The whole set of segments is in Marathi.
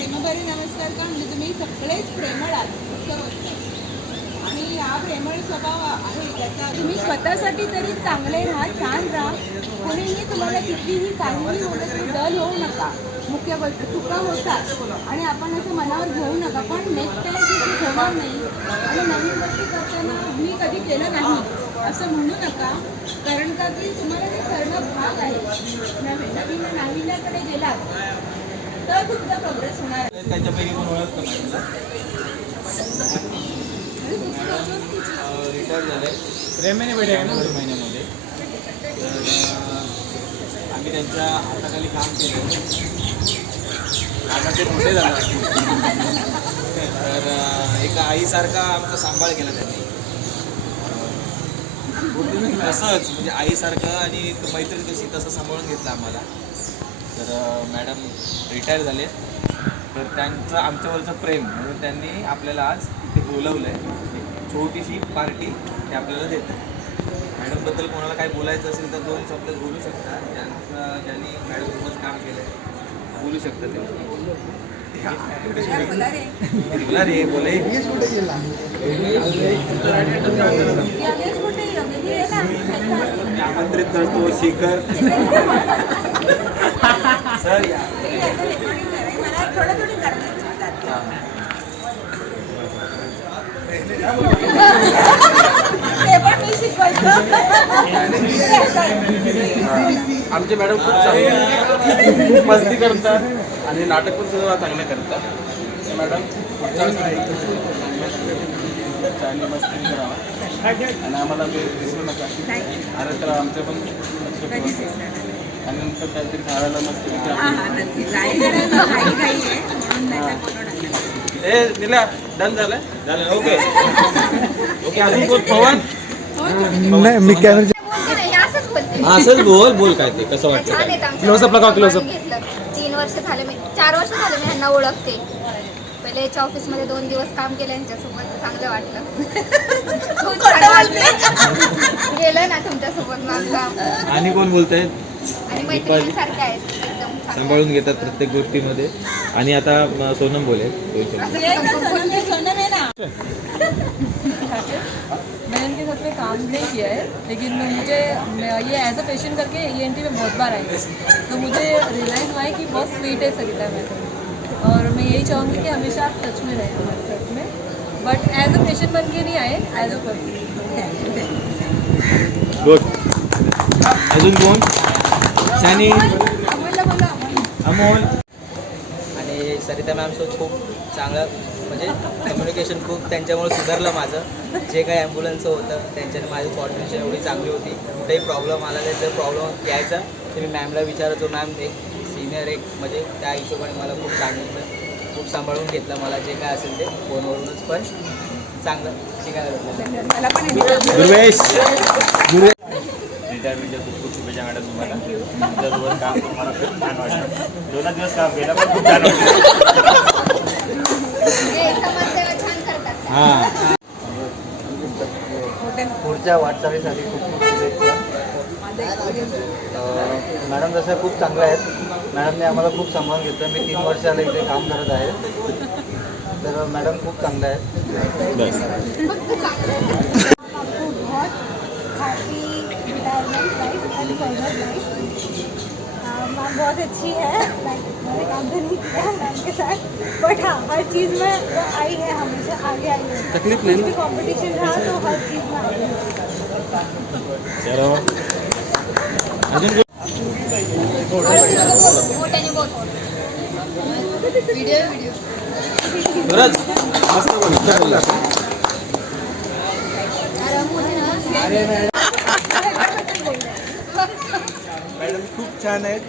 प्रेमभरे नमस्कार का म्हणजे तुम्ही सगळेच प्रेमळ आहात असं वाटतं. आणि हा प्रेमळ स्वभाव आहे त्याचा तुम्ही स्वतःसाठी तरी चांगले राहा, छान राहा. कोणीही तुम्हाला कितीही काहीही बोलत तरी डल होऊ नका. मुख्य गोष्ट चुका होतात आणि आपण असं मनावर घेऊ नका, पण नेक्स्ट टाइम ती होणार नाही. आणि नवीन गोष्टी करताना मी कधी केलं नाही असं म्हणू नका, कारण का की तुम्हाला ते करणं भाग आहे. नवीन नाविन्याकडे गेलात तर तुमचा प्रोग्रेस होणार आहे. त्यांच्यापैकी पण ओळखतो रिटायर झाले रेमेने भेटे आहे ना 2 महिन्यामध्ये. तर आम्ही त्यांच्या हाताखाली काम केलं, आता ते मोठे झालं. तर एका आईसारखा आमचा सांभाळ केला त्यांनी. तसंच म्हणजे आईसारखं आणि मैत्रीण कशी तसं सांभाळून घेतलं आम्हाला. तर मॅडम रिटायर झाले, तर त्यांचं आमच्यावरचं प्रेम म्हणून त्यांनी आपल्याला आज इथे बोलवलं आहे. एक छोटीशी पार्टी ते आपल्याला देतात. मॅडमबद्दल कोणाला काही बोलायचं असेल तर 2 शब्द बोलू शकता. ज्यांनी मॅडमसोबत काम केलं आहे बोलू शकता ते. बोला रे बोले आमंत्रित करतो शिखर सर या. आमचे मॅडम खूप चांगले मस्ती करतात आणि नाटक पण सुद्धा चांगले करतात. मॅडम पुढच्या चांगली मस्ती करावा आणि आम्हाला दिसू नका. अरे तर आमचं पण आणि नंतर काहीतरी खायला मस्ती ए निला डन झालं झालं. Okay okay. अजून कोण पवन नाही मी कॅमेरा असंच बोल बोल काय ते कसं वाटतं. क्लोजअप लगा क्लोजअप. 3 वर्ष झाले 4 वर्ष झाले मी ह्यांना ओळखते. पहिले याच्या ऑफिसमध्ये 2 दिवस काम केलं यांच्यासोबत, चांगलं वाटलं. खूप छान वाटलं गेलं ना तुमच्यासोबत मग काम. आणि कोण बोलतंय आणि मैत्रिणीसारखे आहेत एकदम सांभाळून घेतात प्रत्येक गोष्टीमध्ये. आणि आता सोनम बोले. सोनम आहे ना. मैंने इनके साथ में काम नहीं किया है, लेकिन मुझे ये एज अ पेशेंट करके ENT में बहुत बार आई, तो मुझे रियलाइज़ हुआ है कि बहुत स्वीट है सरिता मैडम. और मैं यही चाहूँगी कि हमेशा आप टच में रहें हमारे साथ में, बट एज अ पेशेंट बन के नहीं आए, एज अ पर्सन. गुड. अजून कोण शनी अमोल. आणि सरिता मॅमसोबत खूप चांगलं म्हणजे कम्युनिकेशन खूप त्यांच्यामुळे सुधारलं माझं. जे काही ॲम्ब्युलन्सचं होतं त्यांच्याने माझी कोऑर्डिनेशन एवढी चांगली होती. कुठेही प्रॉब्लेम आला तर प्रॉब्लेम यायचा ते मी मॅमला विचारायचो. मॅम एक सिनियर एक म्हणजे त्या हिशोबाने मला खूप सांगितलं, खूप सांभाळून घेतलं. मला जे काय असेल ते फोनवरूनच पण चांगलं शिकायला भेटलं. गुरुवेश रिटायरमेंटच्या खूप खूप शुभेच्छा मॅडम तुम्हाला. तुमच्यासोबत काम करून मला खूप छान वाटलं. 2 दिवस काम केलं पण खूप छान वाटलं. समाजसेवा छान करतात. हां पुढच्या वाटचालीसाठी खूप खूप शुभेच्छा. मॅडम जसं खूप चांगल्या आहेत. मॅडमने आम्हाला खूप सांभाळून घेतलं. मी 3 वर्षाला इथे काम करत आहे. तर मॅडम खूप चांगल्या आहेत. मैम बहुत अच्छी है. मैंने काम तो नहीं किया मैम के साथ, बट हाँ हर चीज़ में वो आई है, हमेशा आगे आई है. तकलीफ नहीं भी कंपटीशन रहा तो हर चीज़ में आई है. चलो अजून मोठ्याने बोल. व्हिडिओ बरंच मस्त बोल. मॅडम खूप छान आहेत.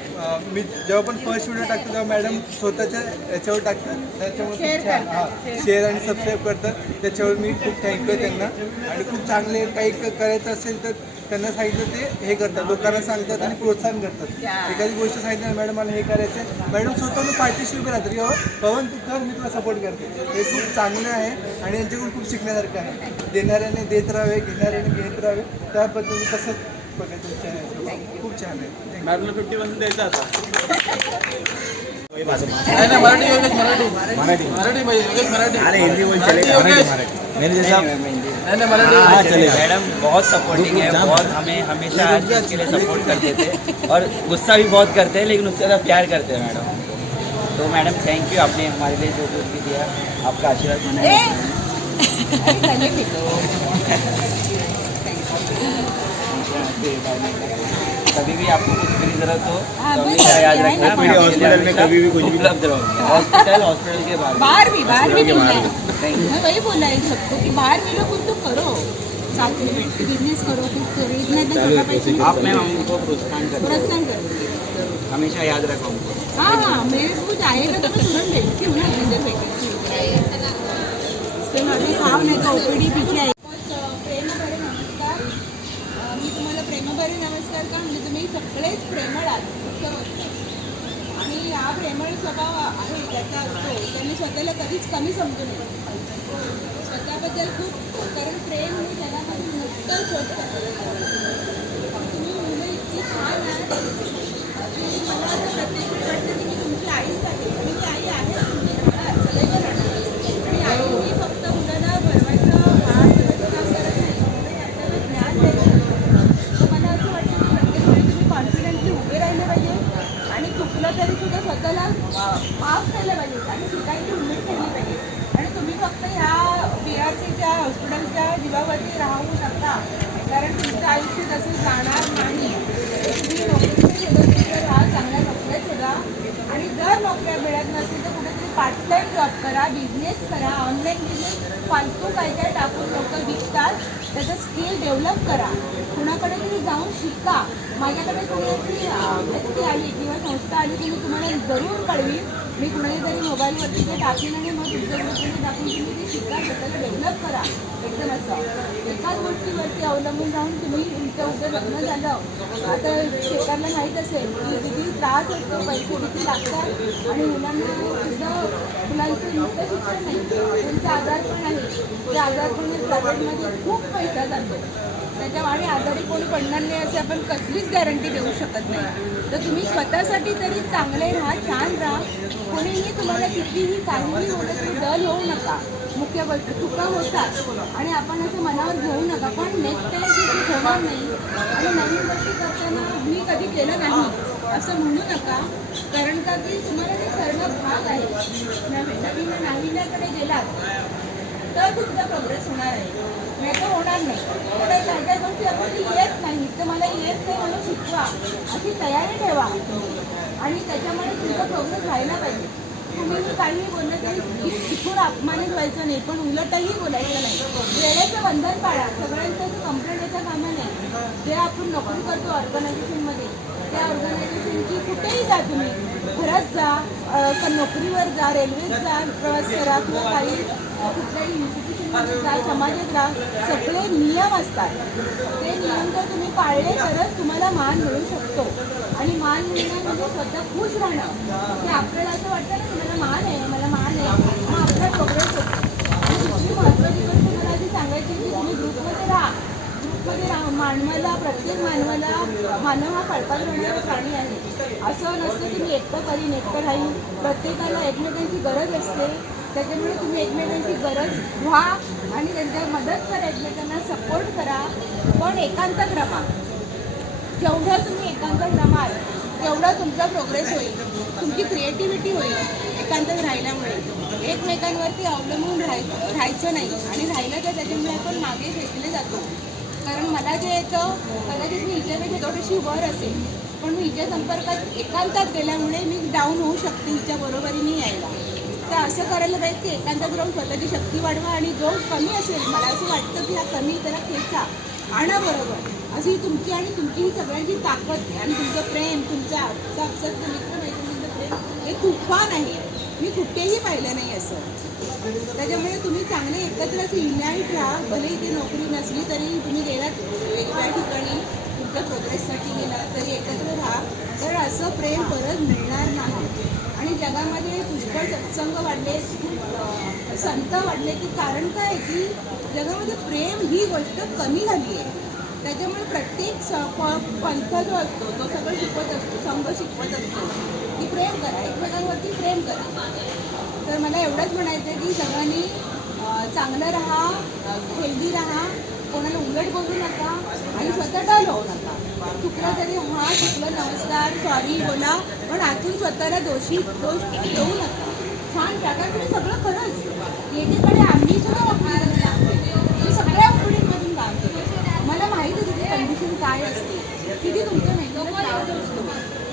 मी जेव्हा पण फर्स्ट व्हिडिओ टाकतो तेव्हा मॅडम स्वतःच्या याच्यावर टाकतात, त्याच्यामुळे खूप छान शेअर आणि सबस्क्राईब करतात. त्याच्यावर मी खूप थँक्यू आहे त्यांना. आणि खूप चांगले काही करायचं असेल तर त्यांना सांगितलं ते हे करतात, लोकांना सांगतात आणि प्रोत्साहन करतात. एखादी गोष्ट सांगितलं मॅडम मला हे करायचं आहे, मॅडम स्वतःहून पाठीशी उभे राहतात की पवन तू कर, मी तुला सपोर्ट करते. हे खूप चांगलं आहे आणि यांच्याकडून खूप शिकण्यासारखं आहे. देणाऱ्याने देत राहावे, घेणाऱ्याने घेत राहावे, त्या पद्धतीने तसंच बघायचं खूप छान आहे. मॅडमला 50% द्यायचा आता. मराठी योगेश मराठी मराठी मराठी भाई योगेश मराठी अरे हिंदी बोल चलेगा मेरे जैसा नहीं मराठी मैडम बहुत सपोर्टिंग है, बहुत हमें हमेशा हर चीज़ के लिए सपोर्ट करते थे और गुस्सा भी बहुत करते हैं, लेकिन उससे ज़्यादा प्यार करते हैं मैडम। तो मैडम थैंक यू, आपने हमारे लिए जो कुछ भी दिया, आपका आशीर्वाद बनाए। कभी भी आपको कुछ भी जरूरत हो तो हमेशा याद रखना, हॉस्पिटल में कभी भी कुछ भी उपलब्ध रहो। हॉस्पिटल के बाहर भी मिलना है। मैं वही बोला है सबको कि बाहर मिलो कुछ तो करो, साथ में बिजनेस करो, कुछ करो, इतना इतना छोटा पैसा नहीं। आप मैम हमको प्रोत्साहन करो, हमेशा याद रखो हमको। हाँ मेरे को कुछ आएगा तो मैं तुरंत भेजती हूँ ना, इधर वैकेंसी खाव नाही का ओपीडी पीछे आहे। प्रेमभरे नमस्कार, मी तुम्हाला प्रेमभरे नमस्कार का म्हणजे तुम्ही सगळेच प्रेमळ आहात, असं वाटतं। आणि हा प्रेमळ स्वभाव आहे ज्याचा असतो त्यांनी स्वतःला कधीच कमी समजू नये, स्वतःबद्दल खूप, कारण प्रेम हे जगामध्ये मोठं गोष्ट तुम्ही मुलं इतकी छान आहात की मला असं प्रत्येक वेळी वाटतं की मी तुमची आईच आहे आणि ती आई आहे तुमची राहणार, सदैव राहणार। आणि आईही फक्त मुलांना भरवायचं भात भरवायचं काम करत नाही, आपल्याला ज्ञान द्यायचं। तर मला असं वाटतं की प्रत्येक वेळी तुम्ही कॉन्फिडंटली उभे राहिले पाहिजे आणि चुकलं तरी सुद्धा स्वतःला माफ केलं पाहिजे आणि शिकायची उमेद ठेवली पाहिजे। आणि तुम्ही फक्त ह्या BRCच्या हॉस्पिटलच्या जीवावरती राहू नका, कारण तुमचं आयुष्य तसं जाणार नाही। तुम्ही नोकरी शोधत राहा, चांगल्या नोकऱ्या शोधा आणि जर नोकऱ्या मिळत नसेल तर कुठेतरी पार्ट टाईम जॉब करा, बिझनेस करा, ऑनलाईन बिझनेस फालतू काय काय टाकून लोक विकतात, त्याचं स्किल डेव्हलप करा, कुणाकडे तरी जाऊन शिका। माझ्याकडे कुणाची व्यक्ती आली किंवा संस्था आली की मी तुम्हाला जरूर कळवी, मी कुणाला तरी मोबाईलवरती ते टाकेन आणि मग तुमच्या ग्रुपमध्ये टाकून तुम्ही ते शिका, स्वतःला डेव्हलप करा। एकदम असं एकाच गोष्टीवरती अवलंबून राहून तुम्ही तुमचं उद्या लग्न झालं, आता शेतकऱ्यांना माहीत असेल की किती त्रास असतो, पैसे किती लागतात आणि मुलांना सुद्धा मुलांचं नुसतं शिक्षण नाही, त्यांचं आजार पण आहे, ते आजार पण प्रायव्हेटमध्ये खूप पैसा जातो, त्याच्या आणि आजारी कोणी पडणार नाही अशी आपण कसलीच गॅरंटी देऊ शकत नाही। तर तुम्ही स्वतःसाठी तरी चांगले राहा, छान राहा, कोणीही तुम्हाला कितीही काहीही होतं तरी डल होऊ नका। मुख्य गोष्ट चुका होतात आणि आपण असं मनावर घेऊ नका, पण नेक्स्ट टाईम ती चूक होणार नाही आणि नवीन गोष्टी करताना मी कधी केलं नाही असं म्हणू नका, कारण का की तुम्हाला ते करणं भाग आहे। नवीनाकडे गेलात तर तुमचा प्रोग्रेस होणार आहे, नाही तर होणार नाही। तर काही काही गोष्टी आपल्याला येत नाही तर मला येत नाही म्हणून शिकवा अशी तयारी ठेवा आणि त्याच्यामुळे तुमचा प्रोग्रेस व्हायला पाहिजे। तुम्ही काहीही बोललं तरी शिकून अपमानित व्हायचं नाही, पण उलटही बोलायचं नाही। वेळेचं बंधन पाळा, सगळ्यांचं असं कंप्लेंट याचं कामं नाही। जे आपण नोकरी करतो ऑर्गनायझेशनमध्ये, त्या ऑर्गनायझेशनची कुठेही जा, तुम्ही घरात जा, नोकरीवर जा, रेल्वेत जा, प्रवास करा किंवा काही कुठल्याही इन्स्टिट्यूशनमध्ये जा, समाजात राहा, सगळे नियम असतात। ते नियम जर तुम्ही पाळले तरच तुम्हाला मान मिळू शकतो आणि मान मिळणं म्हणजे स्वतः खुश राहणं। ते आपल्याला असं वाटतं ना की मला मान आहे, मला मान आहे, मग आपला प्रोग्रेस होतो। आणि दुसरी महत्त्वाची गोष्ट मला अशी सांगायची की तुम्ही ग्रुपमध्ये राहा, ग्रुपमध्ये राहा। मानवाला, प्रत्येक मानवाला, मानव हा कळपात राहणारा प्राणी आहे, असं नसतं की मी एकटं करीन, एकटं राहीन, प्रत्येकाला एकमेकांची गरज असते। त्याच्यामुळे तुम्ही एकमेकांची गरज व्हा आणि त्यांच्या मदत करा, एकमेकांना सपोर्ट करा, पण एकांतात राहा। जेवढं तुम्ही एकांतात राहाल तेवढा तुमचा प्रोग्रेस होईल, तुमची क्रिएटिव्हिटी होईल एकांतात राहिल्यामुळे। एकमेकांवरती अवलंबून राहायचं नाही आणि राहिलं तर त्याच्यामुळे आपण मागे फेकले जातो। कारण मला जे येतं कदाचित मी हिच्यापेक्षा थोडीशी वर असेल, पण मी हिच्या संपर्कात एकांतात गेल्यामुळे मी डाऊन होऊ शकते हिच्या बरोबरीने यायला। तर असं करायला पाहिजे की एकांतात राहून स्वतःची शक्ती वाढवा आणि जो कमी असेल, मला असं वाटतं की हा कमी त्याला खेचा आणा बरोबर, अशी तुमची आणि तुमची ही सगळ्यांची ताकद आणि तुमचं प्रेम, तुमचं मित्रमैत्रिणींचं प्रेम हे तुफान आहे, मी कुठेही पाहिलं नाही असं। त्याच्यामुळे तुम्ही चांगले एकत्र असं युनाईट राहा, भलेही ते नोकरी नसली तरी तुम्ही गेलात वेगवेगळ्या ठिकाणी तुमच्या प्रोग्रेससाठी गेलात तरी एकत्र राहा, तर असं प्रेम परत मिळणार नाही। आणि जगामध्ये पुष्कळ सत्संग वाढले, संत वाढले की कारण काय आहे की जगामध्ये प्रेम ही गोष्ट कमी झाली आहे। त्याच्यामुळे प्रत्येक पंथ जो असतो तो सगळं शिकवत असतो, संघ शिकवत असतो की प्रेम करा, एकमेकांवरती प्रेम करा. तर मला एवढंच म्हणायचं आहे की सगळ्यांनी चांगलं राहा, हेल्दी राहा, कोणाला उलट बोलू नका आणि स्वतः डल होऊ नका. चुकलं तरी हा चुकलं, नमस्कार, सॉरी बोला, पण आतून स्वतःला दोष देऊ नका. छान प्रकारे तुम्ही सगळं खरंच एकीकडे आम्ही सुद्धा ऑफिसमध्ये काम केलं, मी सगळ्या ऑफिसमधून काम केलं. मला माहीत आहे तुझी कंडिशन काय असते, किती तुमचं मेंटल असतो,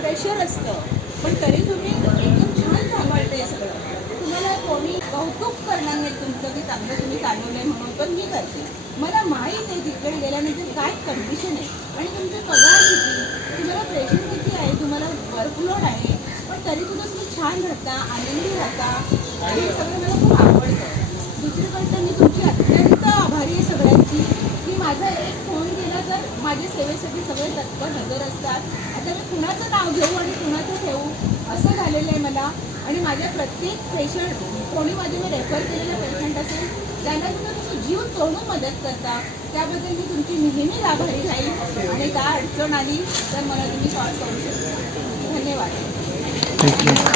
प्रेशर असतं, पण तरी तुम्ही एकदम छान सांभाळते हे सगळं. तुम्हाला कोणी कौतुक करणार नाही तुमचं की चांगलं तुम्ही चालवलं आहे म्हणून, पण मी करते. मला माहीत आहे तिकडे गेल्यानंतर काय कंडिशन आहे आणि तुमचे पगार किती, तुम्हाला प्रेशर किती आहे, तुम्हाला वर्कलोड आहे, पण तरी सुद्धा तुम्ही छान राहता, आनंदी राहता आणि हे सगळं मला खूप आवडतं. दुसरीकडं मी तुमची अत्यंत आभारी आहे सगळ्यांची की माझा एक फोन केला तर माझ्या सेवेसाठी सगळे तत्पर हजर असतात. आता मी कुणाचं नाव घेऊ आणि कुणाचं ठेवू असं झालेलं आहे मला. आणि माझ्या प्रत्येक पेशंट कोणी माझे मी रेफर केलेलं पेशंट असेल त्यांना सुद्धा तुम्ही जीव तोडून मदत करता, त्याबद्दल मी तुमची नेहमी आभारी राहील. आणि काय अडचण आली तर मला तुम्ही कॉल करू शकता. धन्यवाद.